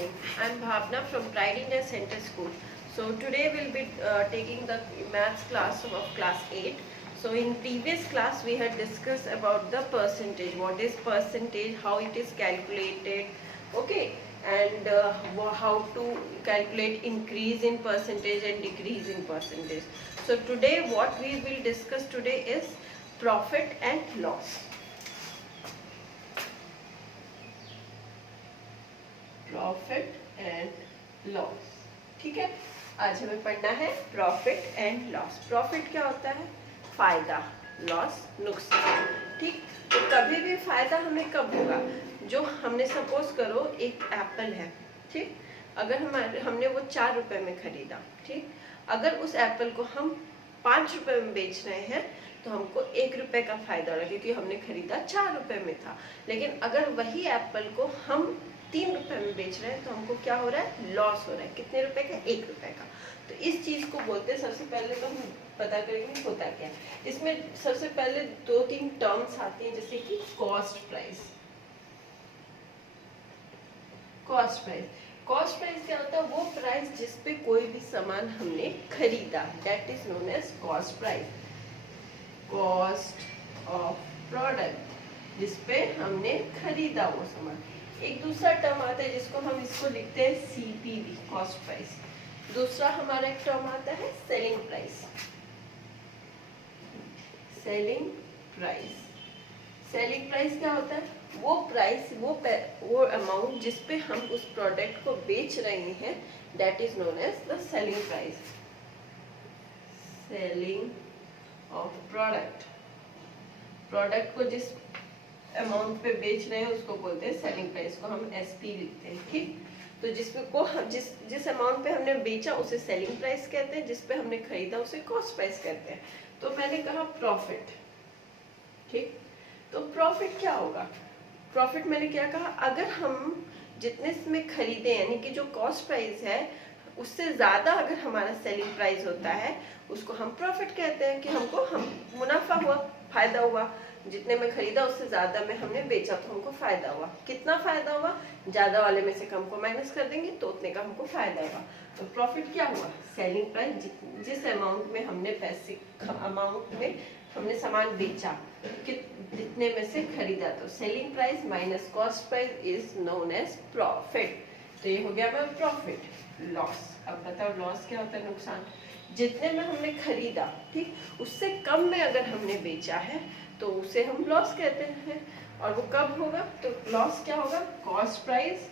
morning. I am Bhavna from Pride India Center School. So today we'll be taking the maths class of class 8. So in previous class we had discussed about the percentage. What is percentage, how it is calculated, okay, and how to calculate increase in percentage and decrease in percentage. So today what we will discuss today is profit and loss. Profit and loss, ठीक है। आज हमें पढ़ना है profit and loss. Profit क्या होता है? फायदा, लॉस नुकसान, ठीक। तो कभी भी फायदा हमें कब होगा? जो हमने सपोज करो एक एप्पल है, ठीक, अगर हमने वो 4 रुपए में खरीदा, ठीक, अगर उस एप्पल को हम 5 रुपए में बेच रहे हैं तो हमको 1 रुपए का फायदा हो रहा है, क्योंकि हमने खरीदा 4 रुपए में था। लेकिन अगर वही एप्पल को हम 3 रुपए में बेच रहे हैं तो हमको क्या हो रहा है? लॉस हो रहा है। कितने रुपए का? 1 रुपए का। तो इस चीज को बोलते हैं, सबसे पहले तो हम पता करेंगे होता क्या है। इसमें सबसे पहले 2-3 टर्म्स आती हैं, जैसे कि cost price. Cost price, cost price क्या होता है? वो प्राइस जिसपे कोई भी सामान हमने खरीदा, that is known as cost price. Cost of product, जिसपे हमने खरीदा वो सामान। एक दूसरा टर्म आता है जिसको हम इसको लिखते हैं सीपीवी, कॉस्ट प्राइस। दूसरा हमारा एक टर्म आता है selling price. Selling price, selling price क्या होता है? वो प्राइस, वो अमाउंट जिसपे हम उस प्रोडक्ट को बेच रहे हैं, that is known as the selling price. Selling of product, product को जिस अमाउंट पे बेच रहे हैं उसको बोलते हैं सेलिंग प्राइस, को हम एसपी लिखते हैं, ठीक। तो जिस अमाउंट पे हमने बेचा उसे सेलिंग प्राइस कहते हैं, जिस पे हमने खरीदा उसे कॉस्ट प्राइस कहते हैं। तो मैंने कहा प्रॉफिट, ठीक। तो प्रॉफिट क्या होगा? प्रॉफिट मैंने क्या कहा? अगर हम जितने में खरीदे, यानी कि जो कॉस्ट प्राइस है उससे ज्यादा अगर हमारा सेलिंग प्राइस होता है, उसको हम प्रॉफिट कहते हैं, कि हम मुनाफा हुआ, फायदा हुआ। जितने में खरीदा उससे ज्यादा में हमने बेचा तो हमको फायदा हुआ। कितना फायदा हुआ? ज्यादा वाले में से कम को माइनस कर देंगे तो उतने का हमको फायदा हुआ। तो प्रॉफिट क्या हुआ? सेलिंग प्राइस, जिस अमाउंट में हमने हमने सामान बेचा, जितने में से खरीदा, तो selling price minus cost price is known as profit. तो ये हो गया मेरा प्रॉफिट। लॉस, अब बताओ लॉस क्या होता है? नुकसान। जितने में हमने खरीदा, ठीक, उससे कम में अगर हमने बेचा है तो उसे हम लॉस कहते हैं। और वो कब होगा? तो लॉस क्या होगा? Cost price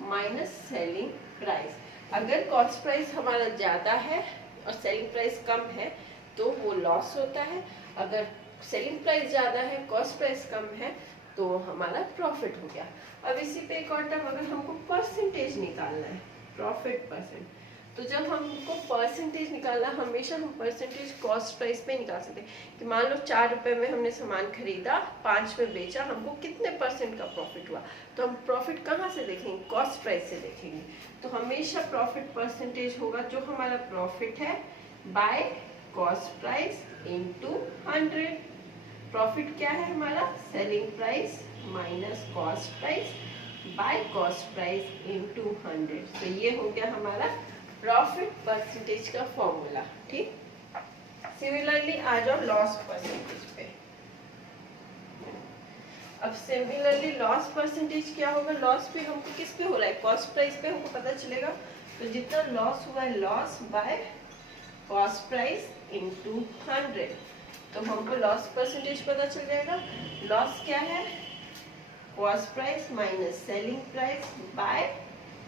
minus selling price. अगर कॉस्ट प्राइस हमारा ज्यादा है और सेलिंग प्राइस कम है तो वो लॉस होता है। अगर सेलिंग प्राइस ज्यादा है, कॉस्ट प्राइस कम है, तो हमारा प्रॉफिट हो गया। अब इसी पे एक और टर्म, अगर हमको परसेंटेज निकालना है, प्रॉफिट परसेंट, तो जब हमको परसेंटेज निकालना, हमेशा हम परसेंटेज कॉस्ट प्राइस पे निकाल सकते हैं। कि मान लो 4 रुपए में हमने सामान खरीदा, 5 में बेचा, हमको कितने परसेंट का प्रॉफिट हुआ? तो हम प्रॉफिट कहाँ से देखेंगे? कॉस्ट प्राइस से देखेंगे। तो हमेशा प्रॉफिट परसेंटेज होगा जो हमारा प्रॉफिट है bye cost price into 100। Profit क्या है हमारा? Selling price minus cost price by cost price into 100। तो ये हो गया हमारा प्रॉफिट परसेंटेज का फॉर्मूला, ठीक। सिमिलरली आ जाओ लॉस परसेंटेज पे। अब सिमिलरली लॉस परसेंटेज क्या होगा? लॉस पे हमको किस पे हो रहा है? कॉस्ट प्राइस पे हमको पता चलेगा। तो जितना लॉस हुआ है, loss by cost price into 100, तो हमको लॉस परसेंटेज पता चल जाएगा। लॉस क्या है? Cost price minus selling price by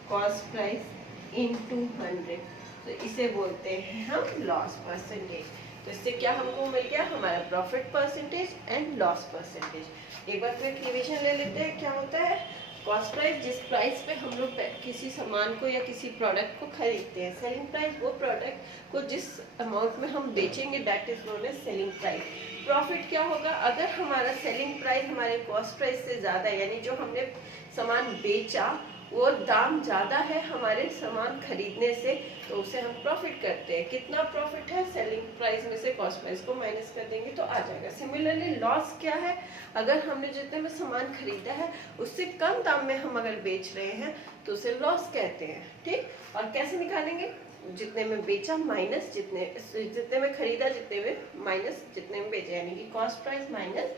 cost price into 100, तो इसे बोलते हैं हम लॉस परसेंटेज। तो इससे क्या हमको मिल गया? हमारा profit percentage and loss percentage. एक बार फिर रिवीजन ले लेते हैं। क्या होता है? कॉस्ट प्राइस, जिस प्राइस पे हम लोग किसी सामान को या किसी प्रोडक्ट को खरीदते हैं। सेलिंग प्राइस, वो प्रोडक्ट को जिस अमाउंट में हम बेचेंगे, that is known as selling price. Profit क्या होगा? अगर हमारा सेलिंग प्राइस हमारे कॉस्ट प्राइस से ज्यादा है, यानी जो हमने सामान बेचा वो दाम ज़्यादा है हमारे सामान खरीदने से, तो उसे हम प्रॉफिट करते हैं। कितना प्रॉफिट है, सेलिंग प्राइस में से कॉस्ट प्राइस को माइनस कर देंगे तो आ जाएगा। सिमिलरली लॉस क्या है, अगर हमने जितने में सामान खरीदा है उससे कम दाम में हम अगर बेच रहे हैं तो उसे लॉस कहते हैं। ठीक, और कैसे निकालेंगे, जितने में बेचा माइनस जितने में खरीदा, जितने में माइनस जितने में बेचा, यानी कि cost price minus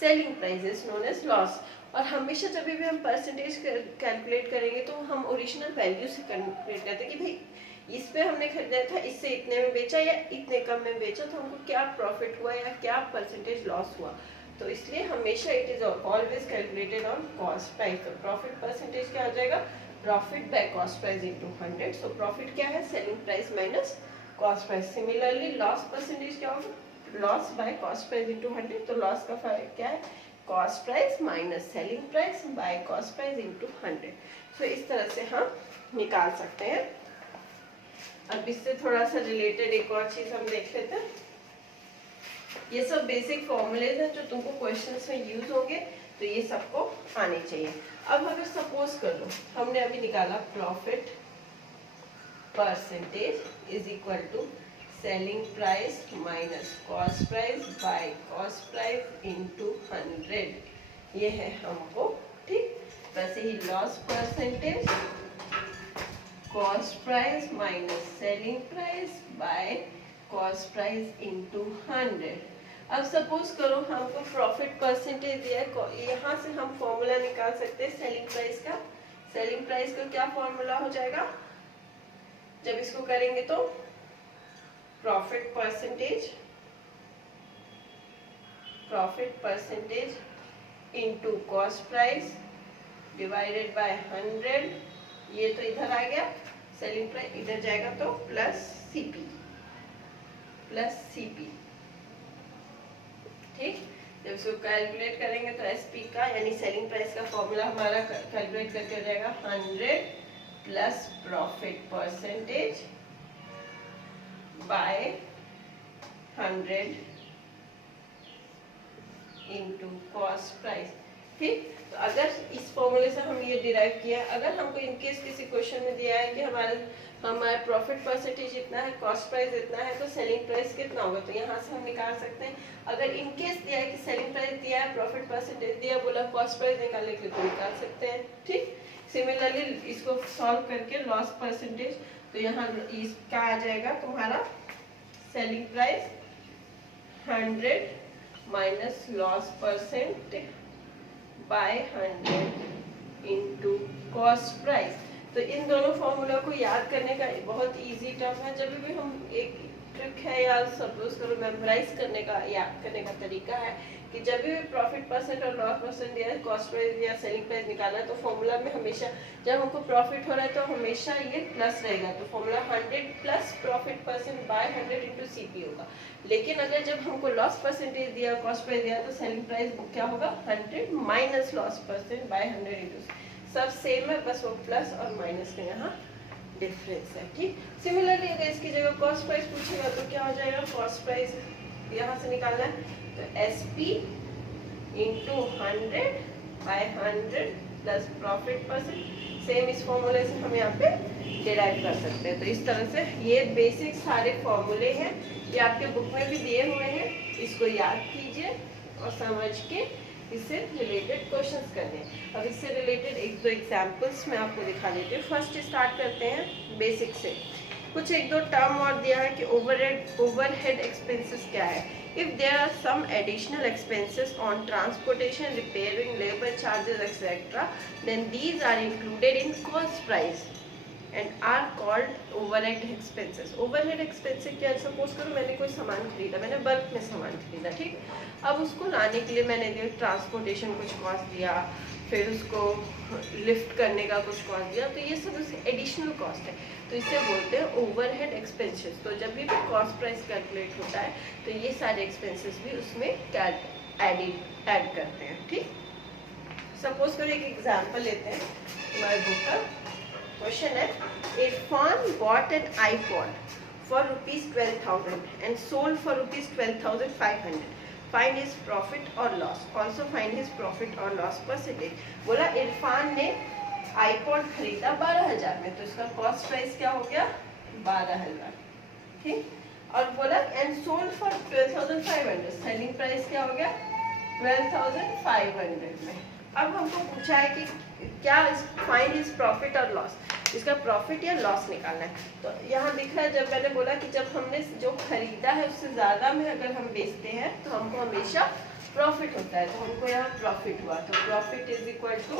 selling price is known as loss. और हमेशा जब भी हम परसेंटेज कैलकुलेट करेंगे तो हम ओरिजिनल वैल्यू से कैलकुलेट करते हैं कि भाई इस पे हमने खरीदा था, इससे इतने में बेचा या इतने कम में बेचा, तो हमको क्या प्रॉफिट हुआ या क्या परसेंटेज लॉस हुआ। तो इसलिए हमेशा it is always calculated on cost price. तो प्रॉफिट परसेंटेज क्या हो जाएगा, profit by cost price into 100। So profit क्या है, selling price minus cost price. Similarly loss percentage क्या होगा, loss by cost price into 100। तो लॉस का क्या है, cost price minus selling price by cost price into 100। सो इस तरह से हम निकाल सकते हैं। अब इससे थोड़ा सा रिलेटेड एक और चीज हम देख लेते हैं। ये सब बेसिक फॉर्मूलेज हैं जो तुमको क्वेश्चंस में यूज होंगे, तो ये सबको आने चाहिए। अब अगर सपोज कर लो हमने अभी निकाला profit percentage is equal to selling price minus cost price by cost price into 100, ये है हमको। ठीक, वैसे ही loss percentage cost price minus selling price by cost price into 100। अब सपोज करो हमको प्रॉफिट परसेंटेज दिया है, यहाँ से हम फॉर्मूला निकाल सकते हैं सेलिंग प्राइस का। सेलिंग प्राइस का क्या फॉर्मूला हो जाएगा, जब इसको करेंगे तो profit percentage into cost price divided by 100। ये तो इधर आ गया, सेलिंग प्राइस इधर जाएगा तो प्लस सीपी। ठीक, जब इसको कैलकुलेट करेंगे तो एसपी का यानी सेलिंग प्राइस का फॉर्मूला हमारा कैलकुलेट करके हो जाएगा 100 plus profit percentage by 100 into cost price. ठीक, तो अगर इस फॉर्मूले से हम ये डिराइव किया, अगर हमको इनकेस किसी क्वेश्चन में दिया है कि हमारा प्रॉफिट परसेंटेज इतना है, कॉस्ट प्राइस इतना है, तो सेलिंग प्राइस कितना होगा, तो यहाँ से हम निकाल सकते हैं। अगर इनकेस दिया है कि सेलिंग प्राइस दिया है, प्रॉफिट परसेंटेज दिया, बोला कॉस्ट प्राइस निकालने के लिए, तो निकाल सकते हैं। ठीक, सिमिलरली इसको सॉल्व करके लॉस परसेंटेज, तो यहाँ इसका आ जाएगा तुम्हारा selling price 100 minus loss percent by 100 into cost price. तो इन दोनों फॉर्मूला को याद करने का बहुत इजी टर्म है। जब भी हम एक ट्रिक है या सपोज करो मेमोराइज करने का, याद करने का तरीका है कि जब भी प्रॉफिट परसेंट और लॉस परसेंट या कॉस्ट प्राइस या सेलिंग प्राइस निकालना है, तो फॉर्मूला में हमेशा जब हमको प्रॉफिट हो रहा है तो हमेशा ये प्लस रहेगा, तो formula 100 plus profit percent by 100 into CP होगा। लेकिन अगर जब हमको लॉस परसेंटेज दिया, कॉस्ट प्राइस दिया, तो सेलिंग प्राइस क्या होगा, 100 minus loss percent by 100 into, सब सेम है, बस वो प्लस और माइनस का यहाँ डिफरेंस है। ठीक, सिमिलरली अगर इसकी जगह कॉस्ट प्राइस पूछेगा तो क्या हो जाएगा, कॉस्ट प्राइस यहाँ से निकालना है तो SP into 100 by 100 plus profit percent, same इस फॉर्मूले से हम यहाँ पे डिराइव कर सकते हैं। तो इस तरह से ये बेसिक सारे फॉर्मूले हैं, ये आपके बुक में भी दिए हुए हैं, इसको याद कीजिए और समझ के इससे रिलेटेड क्वेश्चंस करने। अब इससे रिलेटेड एक दो एग्जांपल्स मैं आपको दिखा देती हूँ। फर्स्ट स्टार्ट करते हैं बेसिक से। कुछ एक दो टर्म और दिया है कि ओवरहेड एक्सपेंसेस क्या है। If there are some additional expenses on transportation, repairing, labour charges etcetera, then these are included in cost price and are called overhead expenses. Overhead expenses क्या, सपोज करो मैंने कोई सामान खरीदा, मैंने बल्क में सामान खरीदा, ठीक, अब उसको लाने के लिए मैंने ट्रांसपोर्टेशन कुछ कॉस्ट दिया, फिर उसको लिफ्ट करने का कुछ कॉस्ट दिया, तो ये सब उससे एडिशनल कॉस्ट है, तो इसे बोलते हैं ओवरहेड एक्सपेंसेस। तो जब भी कॉस्ट प्राइस कैलकुलेट होता है तो ये सारे एक्सपेंसेस भी उसमें ऐड करते हैं। ठीक, सपोज करो एक एग्जांपल लेते हैं, हमारे बुक का क्वेश्चन है, Irfan bot N iPod for ₹12,000 and sold for ₹12,500. Find his profit or loss. Also find his profit or loss percentage. बोला इरफान ने आईपॉड खरीदा 12,000 में, तो इसका कॉस्ट प्राइस क्या हो गया 12,000, ठीक। और बोला and sold for 12,500, selling price क्या हो गया 12,500 में। अब हमको पूछा है कि क्या फाइंड इज प्रॉफिट और लॉस, इसका प्रॉफिट या लॉस निकालना है। तो यहाँ दिख रहा है, जब मैंने बोला कि जब हमने जो खरीदा है उससे ज्यादा में अगर हम बेचते हैं तो हमको हमेशा प्रॉफिट होता है, तो हमको यहाँ प्रॉफिट हुआ, तो profit is equal to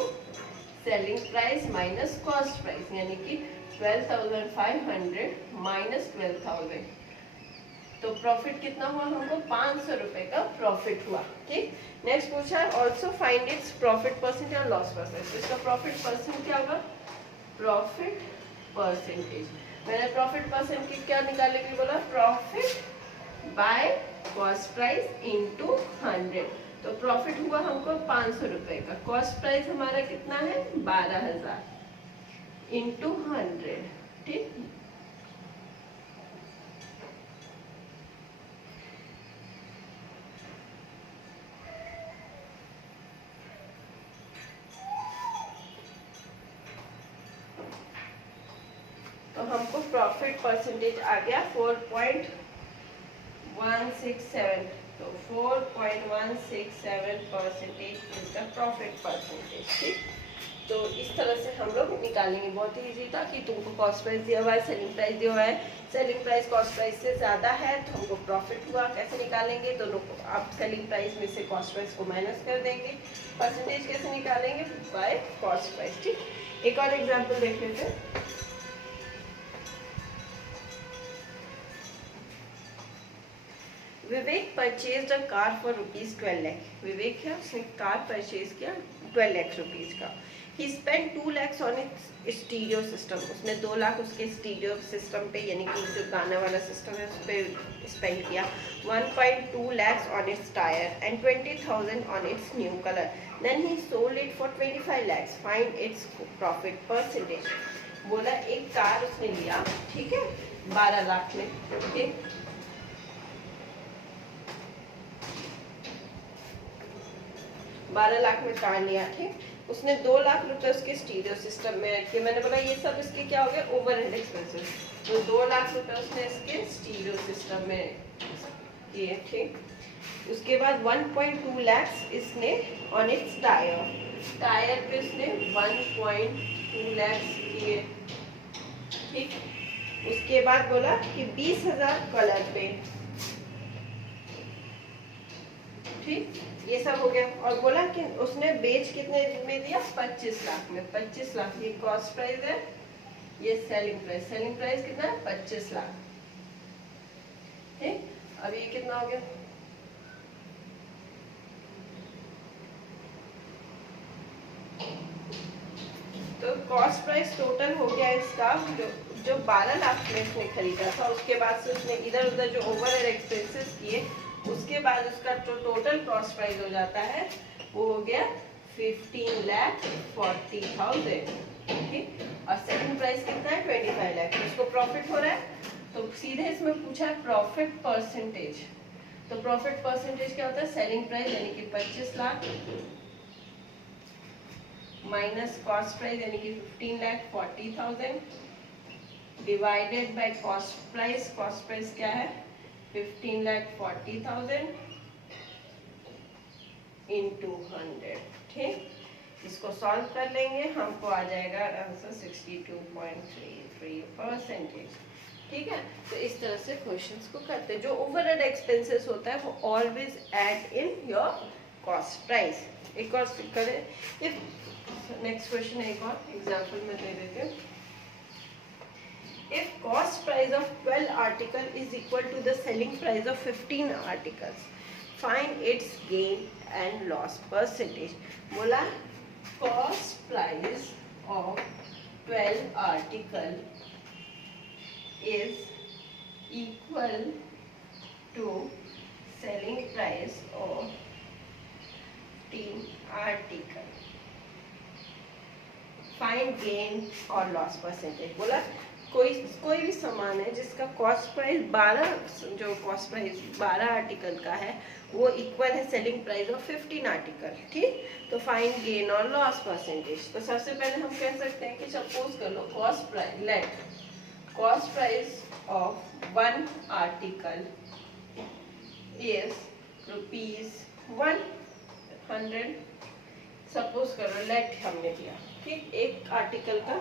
selling price minus cost price, यानी कि 12,500 माइनस 12,000, तो प्रॉफिट कितना हुआ हमको 500 रुपए का प्रॉफिट हुआ, ठीक। नेक्स्ट पूछा है also find its profit percent या लॉस परसेंट, तो इसका प्रॉफिट परसेंट क्या होगा प्रॉफिट परसेंटेज। मैंने प्रॉफिट परसेंट की क्या निकालने के लिए बोला profit by cost price into 100, तो प्रॉफिट हुआ हमको 500 रुपए का, कॉस्ट प्राइस हमारा कितना है 12,000 इनटू 100, ठीक। तो हमको प्रॉफिट परसेंटेज आ गया 4.167, तो 4.167% इज द प्रॉफिट परसेंटेज, ठीक। तो इस तरह से हम लोग निकालेंगे, बहुत ही इजी था कि तुमको कॉस्ट प्राइस दिया हुआ है, सेलिंग प्राइस दिया हुआ है, सेलिंग प्राइस कॉस्ट प्राइस से ज्यादा है तो हमको प्रॉफिट हुआ, कैसे निकालेंगे दोनों को, आप सेलिंग प्राइस में से कॉस्ट प्राइस को माइनस कर देंगे, परसेंटेज कैसे निकालेंगे बाय कॉस्ट प्राइस, ठीक। एक और एग्जांपल देख लेते हैं। Vivek purchase a car for ₹12 lakh, Vivek है उसने कार परचेज किया 12 लाख रुपीज का। He spend 2 lakhs on its stereo system, उसने 2 लाख उसके स्टीरियो सिस्टम पे यानी कि जो गाना वाला सिस्टम है उस पर स्पेंड किया। 1.2 lakhs on its tyre and 20,000 on its new colour, then he sold it for 25 lakhs, find its profit percentage. बोला एक कार उसने लिया, ठीक है 12 लाख में, ठीक, 12 लाख में कार लिया, ठीक। उसने 2 लाख रुपए उसके स्टीरियो सिस्टम में रखे, मैंने बोला ये सब इसके क्या हो गए ओवरहेड एक्सपेंसेस, तो 2 लाख रुपए उसने इसके स्टीरियो सिस्टम में किए, ठीक। उसके बाद 1.2 lakhs इसने ऑन इट्स टायर, टायर पे उसने 1.2 lakhs किए, ठीक। उसके बाद बोला कि 20,000 कलर पे, ठीक, ये सब हो गया। और बोला कि उसने बेच कितने में दिया 25 लाख में, 25 लाख ये कॉस्ट प्राइस है, ये सेलिंग प्राइस, सेलिंग प्राइस कितना है 25 लाख, ठीक। अब ये कितना हो गया तो कॉस्ट प्राइस टोटल हो गया इसका जो 12 लाख में इसने खरीदा था, उसके बाद से उसने इधर उधर जो ओवरहेड एक्सपेंसेस किए, उसके बाद उसका जो टोटल कॉस्ट प्राइस हो जाता है वो हो गया 15,40,000, ठीक। और सेकंड प्राइस कितना है 25 लाख, उसको प्रॉफिट हो रहा है, तो सीधे इसमें पूछा है प्रॉफिट परसेंटेज, तो प्रॉफिट परसेंटेज क्या होता है सेलिंग प्राइस यानी कि 25 लाख माइनस कॉस्ट प्राइस यानी कि 15,40,000 डिवाइडेड बाय कॉस्ट प्राइस क्या है 15,40,000 into 100, ठीक। इसको सॉल्व कर लेंगे, हमको आ जाएगा आंसर 62.33%, ठीक है। तो इस तरह से क्वेश्चंस को करते हैं, जो ओवरहेड एक्सपेंसेस होता है वो always add in your cost price. एक और करें, नेक्स्ट क्वेश्चन है, एक और एग्जांपल में दे देते हैं। If cost price of 12 article is equal to the selling price of 15 articles, find its gain and loss percentage. बोला cost price of 12 article is equal to selling price of 15 article. Find gain और loss percentage. बोला कोई कोई भी सामान है जिसका cost price 12, जो कॉस्ट प्राइस 12 आर्टिकल का है वो इक्वल है सेलिंग प्राइस ऑफ 15 आर्टिकल, ठीक। तो फाइंड गेन और लॉस परसेंटेज। तो सबसे पहले हम कह सकते हैं कि सपोज कर low cost price, let cost price of 1 article is ₹100। Suppose करो लेट हमने दिया, ठीक, एक आर्टिकल का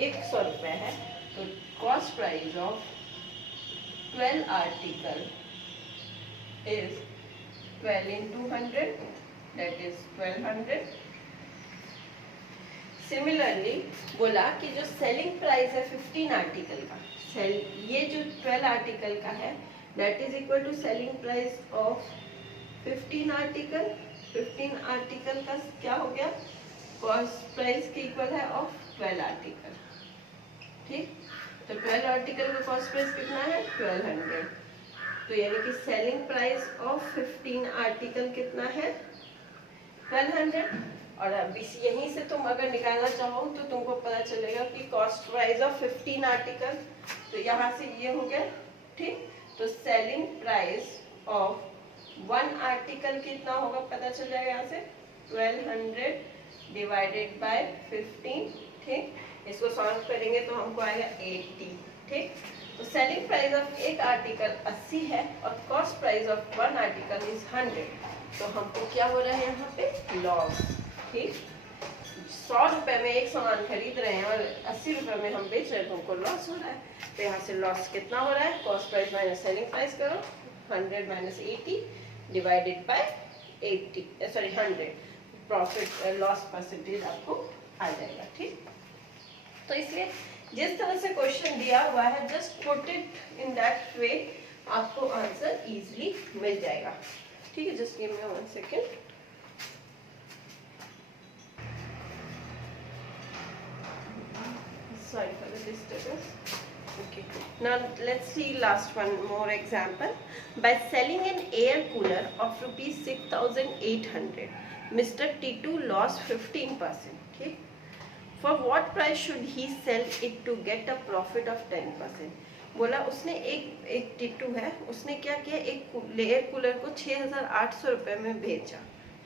100 रुपए है, तो cost price of 12 article is 12 into 100, that is 1200। Similarly बोला कि जो सेलिंग प्राइस है 15 आर्टिकल का, ये जो 12 आर्टिकल का है that is equal to selling price of 15 article. 15 article का क्या हो गया, कॉस्ट प्राइस के इक्वल है ऑफ 12 आर्टिकल, ठीक। तो 12 आर्टिकल का कॉस्ट प्राइस कितना है 1200। तो यानी कि सेलिंग प्राइस ऑफ 15 आर्टिकल कितना है 1200। और अब इस यहीं से तुम अगर निकालना चाहो तो तुमको पता चलेगा कि कॉस्ट प्राइस ऑफ 15 आर्टिकल, तो यहाँ से ये हो गया, ठीक। तो सेलिंग प्राइस ऑफ 1 आर्टिकल कितना होगा पता चल जाएगा यहाँ से 1200 डिवाइडेड बाय 15, ठीक। इसको सॉल्व करेंगे तो हमको आएगा 80, ठीक। तो सेलिंग प्राइस ऑफ एक आर्टिकल 80 है और cost price of 1 article is 100। तो हमको क्या हो रहा है यहाँ पे लॉस, ठीक। 100 रुपए में एक सामान खरीद रहे हैं और 80 रुपए में हम बेच रहे हैं तो हमको लॉस हो रहा है। तो यहाँ से लॉस कितना हो रहा है, cost price minus selling price करो, 100 minus 80 divided by 100, profit loss percentage आपको आ जाएगा, ठीक। तो इसलिए जिस तरह से क्वेश्चन दिया हुआ है just put it in that way, आपको आंसर इजीली मिल जाएगा, ठीक है। Just give me 1 second. Sorry for the disturbance. Okay, now let's see last one more example. By selling an air cooler of rupees 6,800, Mr. Titu lost 15%. Okay, for what price should he sell it to get a profit of 10%? बोला उसने एक टिटू है, उसने क्या किया, एक air cooler को 6,800 रुपए में बेचा,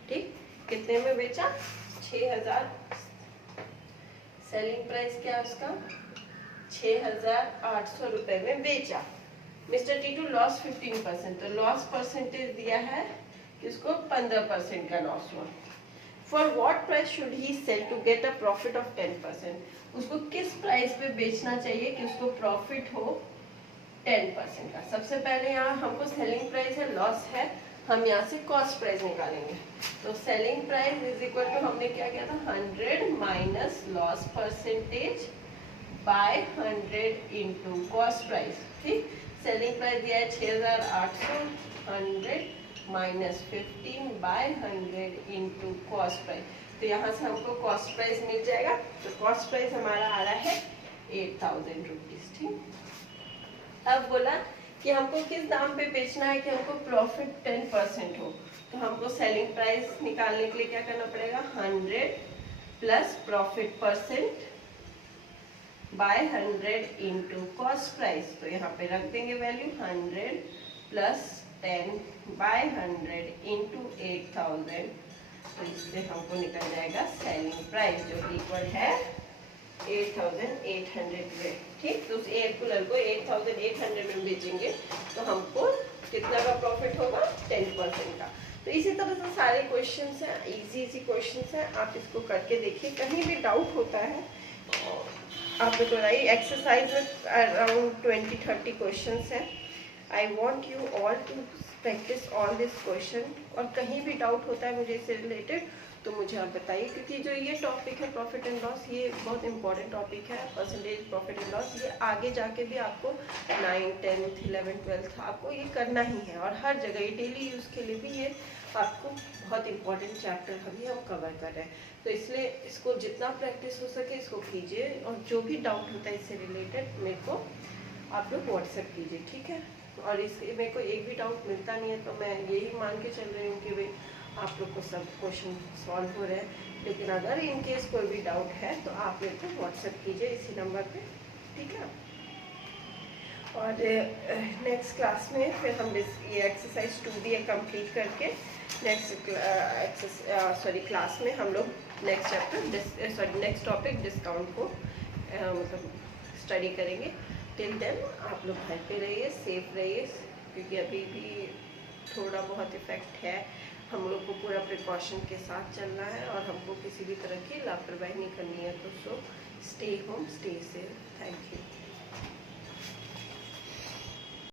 ठीक। कितने में बेचा 6,000, सेलिंग प्राइस क्या है उसका 6,800 रुपए में बेचा। मिस्टर टीटू लॉस 15%, तो लॉस परसेंटेज दिया है किसको 15% का लॉस हुआ। For what price should he sell to get a profit of 10%, उसको किस प्राइस पे बेचना चाहिए कि उसको प्रॉफिट हो 10% का। सबसे पहले यहाँ हमको सेलिंग प्राइस है, लॉस है, हम यहाँ से कॉस्ट प्राइस निकालेंगे। तो selling price is equal to हमने क्या किया था 100 minus loss percentage by 100 into cost price, ठीक। सेलिंग प्राइस दिया है 6,800, 100 minus 15 by 100 into cost price. तो यहाँ से हमको कॉस्ट प्राइस मिल जाएगा। तो कॉस्ट प्राइस हमारा आ रहा है 8,000 रुपीज, ठीक। अब बोला कि हमको किस दाम पे बेचना है कि हमको प्रॉफिट 10% हो। तो हमको सेलिंग प्राइस निकालने के लिए क्या करना पड़ेगा 100 plus profit percent by 100 into cost price. तो यहाँ पे रख देंगे वैल्यू 100 प्लस 10 बाय 100 इंटू 8,000। तो इससे हमको निकल जाएगा सेलिंग प्राइस जो इक्वल है 8,800, ठीक। तो उस एयर कूलर को 8,800 में बेचेंगे तो हमको कितना का प्रॉफिट होगा 10% का। तो इसी तरह से सारे क्वेश्चंस हैं, इजी क्वेश्चंस हैं, आप इसको करके देखिए। कहीं भी डाउट होता है आप मेरे को बताइए। एक्सरसाइज में अराउंड 20-30 क्वेश्चंस हैं। I want you all to practise all this question, और कहीं भी डाउट होता है मुझे इससे रिलेटेड तो मुझे आप बताइए, क्योंकि जो ये टॉपिक है प्रॉफिट एंड लॉस ये बहुत इंपॉर्टेंट टॉपिक है। परसेंटेज प्रॉफिट एंड लॉस ये आगे जाके भी आपको 9, 10, 11, 12 आपको ये करना ही है, और हर जगह ये डेली यूज़ के लिए भी ये आपको बहुत इंपॉर्टेंट चैप्टर अभी हम कवर कर रहे हैं। तो इसलिए इसको जितना प्रैक्टिस हो सके इसको कीजिए, और जो भी डाउट होता है इससे रिलेटेड मेरे को आप लोग व्हाट्सएप कीजिए, ठीक है। और इसके मेरे को एक भी डाउट मिलता नहीं है तो मैं यही मान के चल रही हूँ कि भाई आप लोग को सब क्वेश्चन सॉल्व हो रहे हैं। लेकिन अगर इन केस कोई भी डाउट है तो आप मेरे को व्हाट्सएप कीजिए इसी नंबर पे, ठीक है। और नेक्स्ट क्लास में फिर हम ये एक्सरसाइज 2 भी कंप्लीट करके क्लास में हम लोग नेक्स्ट टॉपिक डिस्काउंट को मतलब स्टडी करेंगे। टिल देन आप लोग घर पे रहिए, सेफ रहिए, क्योंकि अभी भी थोड़ा बहुत इफेक्ट है। हम लोग को पूरा प्रिकॉशन के साथ चलना है और हमको किसी भी तरह की लापरवाही नहीं करनी है। तो स्टे होम, स्टे सेफ।